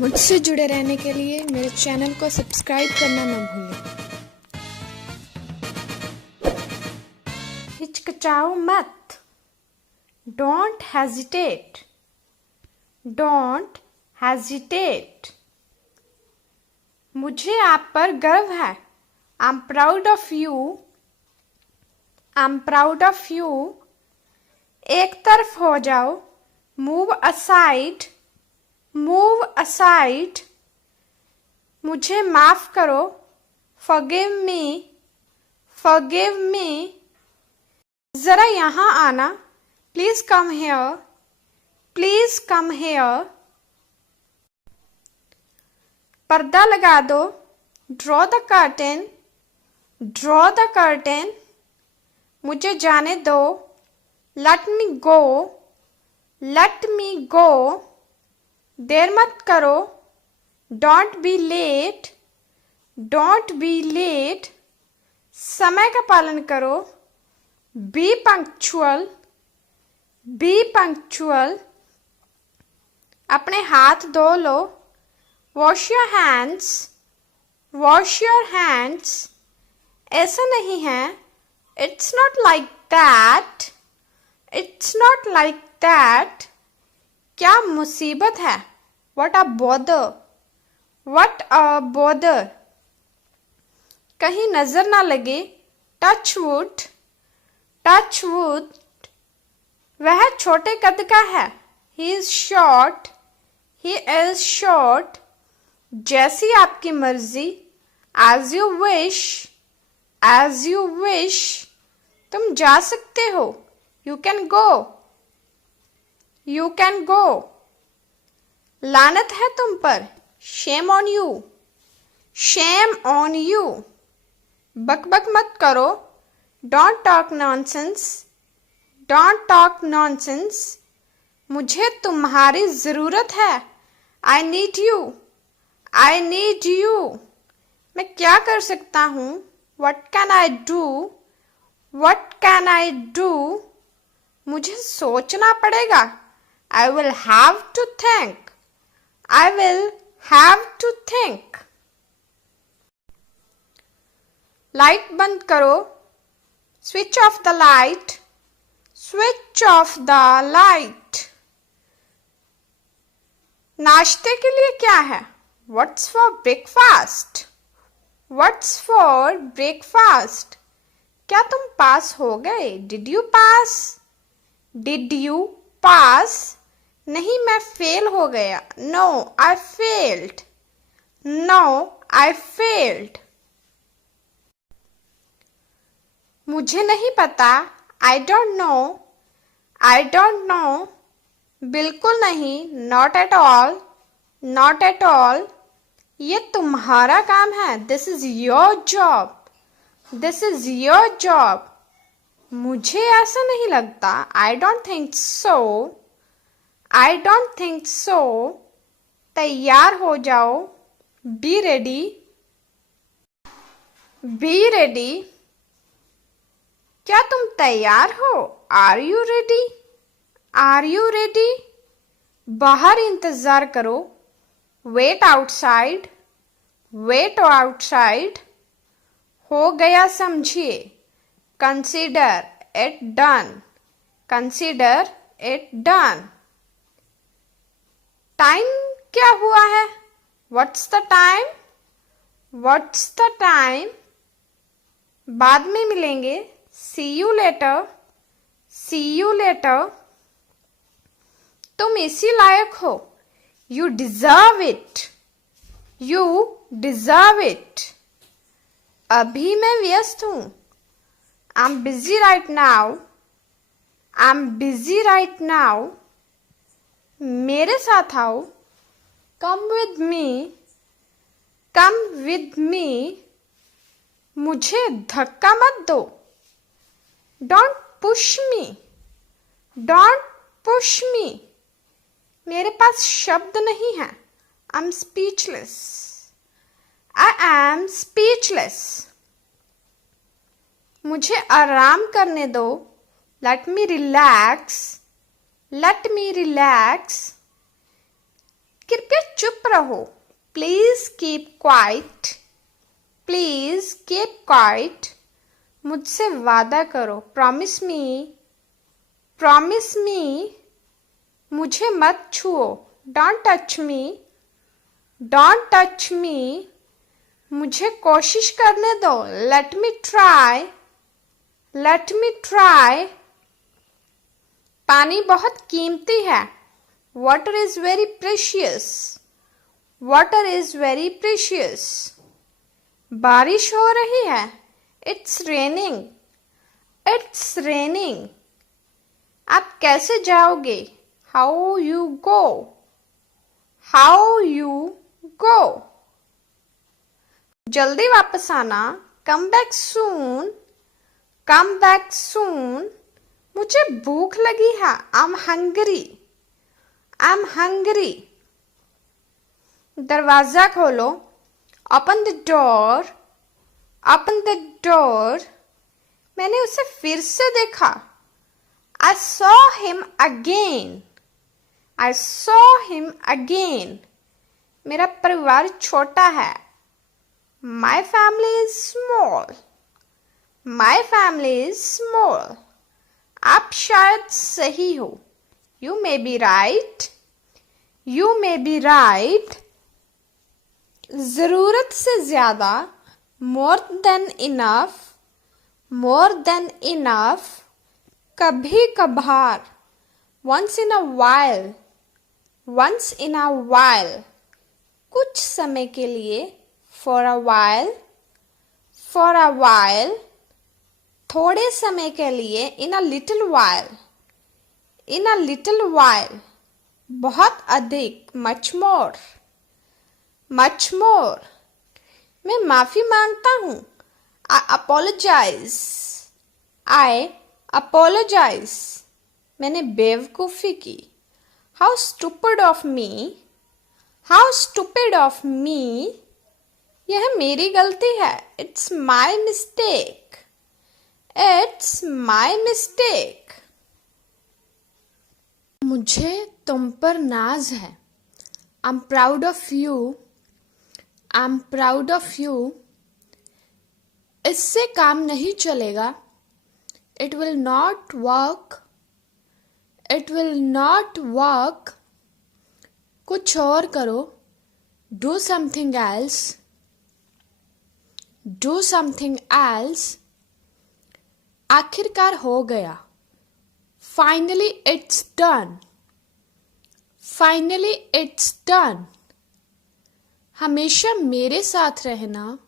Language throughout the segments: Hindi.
मुझसे जुड़े रहने के लिए मेरे चैनल को सब्सक्राइब करना न भूलें। हिचकिचाओ मत। Don't hesitate. Don't hesitate. मुझे आप पर गर्व है। I am proud of you. I am proud of you. एक तरफ हो जाओ। Move aside. Move aside. मुझे माफ करो। Forgive me. Forgive me. जरा यहाँ आना। Please come here. Please come here. पर्दा लगा दो। Draw the curtain. Draw the curtain. मुझे जाने दो। लेट मी गो। लेट मी गो। देर मत करो। Don't be late. Don't be late. समय का पालन करो। Be punctual. Be punctual. अपने हाथ धो लो। Wash your hands. Wash your hands. ऐसा नहीं है। It's not like that. It's not like that. क्या मुसीबत है। What a bother. What a bother. कहीं नजर ना लगे। Touch wood. Touch wood. वह छोटे कद का है। He is short. He is short. जैसी आपकी मर्जी। As you wish. As you wish. तुम जा सकते हो। You can go. You can go. लानत है तुम पर। Shame on you. Shame on you. बक बक मत करो। Don't talk nonsense. Don't talk nonsense. मुझे तुम्हारी जरूरत है। I need you. I need you. मैं क्या कर सकता हूँ। What can I do? What can I do? मुझे सोचना पड़ेगा। I will have to think. I will have to think. Light बंद करो। Switch off the light. Switch off the light. नाश्ते के लिए क्या है। What's for breakfast? What's for breakfast? क्या तुम पास हो गए। Did you pass? Did you pass? नहीं मैं फेल हो गया। No, I failed. No, I failed. मुझे नहीं पता। I don't know. I don't know. बिल्कुल नहीं। Not at all. Not at all. ये तुम्हारा काम है। This is your job. This is your job. मुझे ऐसा नहीं लगता। I don't think so. I don't think so. तैयार हो जाओ। Be ready. Be ready. क्या तुम तैयार हो। Are you ready? Are you ready? बाहर इंतजार करो। Wait outside. Wait outside. हो गया समझिए। Consider it done. Consider it done. Time क्या हुआ है। What's the time? What's the time? बाद में मिलेंगे। See you later. See you later. तुम इसी लायक हो। You deserve it. You deserve it. अभी मैं व्यस्त हूँ। I'm busy right now. I'm busy right now. मेरे साथ आओ। Come with me. Come with me. मुझे धक्का मत दो। Don't push me. Don't push me. मेरे पास शब्द नहीं है। I'm speechless. I am speechless. मुझे आराम करने दो। Let me relax. Let me relax. कृपया चुप रहो, please keep quiet, please keep quiet. मुझसे वादा करो, प्रॉमिस मी, प्रॉमिस मी। मुझे मत छुओ, don't touch me, don't touch me. मुझे कोशिश करने दो, let me try, let me try. पानी बहुत कीमती है, water is very precious, water is very precious. बारिश हो रही है, इट्स रेनिंग, इट्स रेनिंग। आप कैसे जाओगे, how you go, how you go. जल्दी वापस आना, come back soon, come back soon. मुझे भूख लगी है, I am hungry, I am hungry. दरवाजा खोलो, open the door, open the door. मैंने उसे फिर से देखा, I saw him again, I saw him again. मेरा परिवार छोटा है, my family is small, my family is small. आप शायद सही हो, you may be right, you may be right. जरूरत से ज्यादा, more than enough, more than enough. कभी कभार, once in a while, once in a while. कुछ समय के लिए, for a while, for a while. थोड़े समय के लिए, in a little while, in a little while. बहुत अधिक, मच मोर, मच मोर। मैं माफी मांगता हूं, आई अपोलोजाइज, आई अपोलोजाइज। मैंने बेवकूफी की, how stupid of me, how stupid of me. यह मेरी गलती है, it's my mistake, it's my mistake. मुझे तुम पर नाज है, I am proud of you, I am proud of you. इससे काम नहीं चलेगा, it will not work, it will not work. कुछ और करो, do something else, do something else. आखिरकार हो गया, finally it's done, finally it's done. हमेशा मेरे साथ रहना,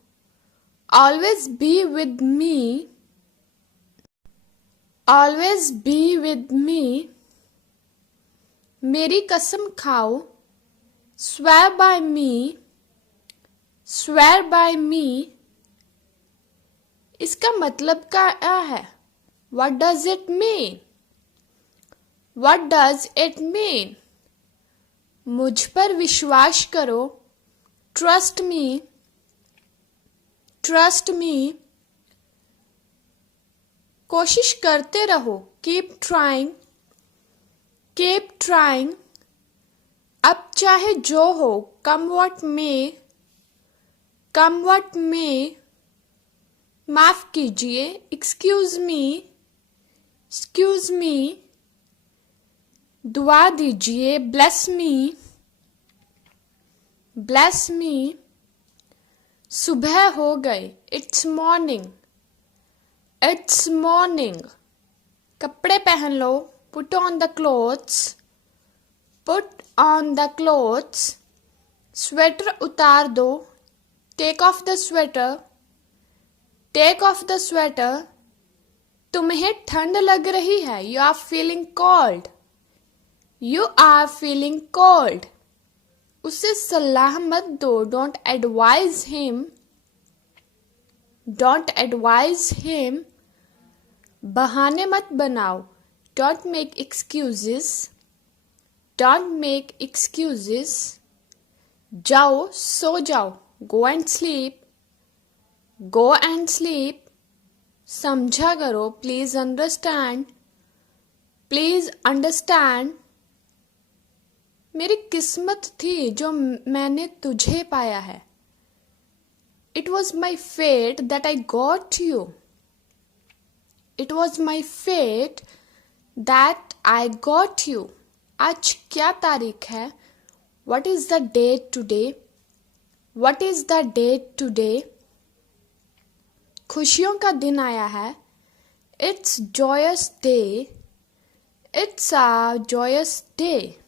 always be with me, always be with me. मेरी कसम खाओ, swear by me, swear by me. इसका मतलब क्या है, what does it mean, what does it mean. मुझ पर विश्वास करो, ट्रस्ट मी, ट्रस्ट मी। कोशिश करते रहो, कीप ट्राइंग, कीप ट्राइंग। अब चाहे जो हो, कम व्हाट मे, कम व्हाट मे। माफ कीजिए, एक्सक्यूज मी, एक्सक्यूज मी। दुआ दीजिए, ब्लेस मी, ब्लेस मी। सुबह हो गई, इट्स मॉर्निंग, इट्स मॉर्निंग। कपड़े पहन लो, put on the clothes, put on the clothes. Sweater उतार दो, take off the sweater, take off the sweater. तुम्हें ठंड लग रही है, you are feeling cold, you are feeling cold. उसे सलाह मत दो, don't advise him, don't advise him. बहाने मत बनाओ, don't make excuses, don't make excuses. जाओ, सो जाओ, go and sleep, go and sleep. समझा करो, प्लीज अंडरस्टैंड, प्लीज अंडरस्टैंड। मेरी किस्मत थी जो मैंने तुझे पाया है. It was my fate that I got you. It was my fate that I got you. आज क्या तारीख है? What is the date today? What is the date today? खुशियों का दिन आया है. It's joyous day. It's a joyous day.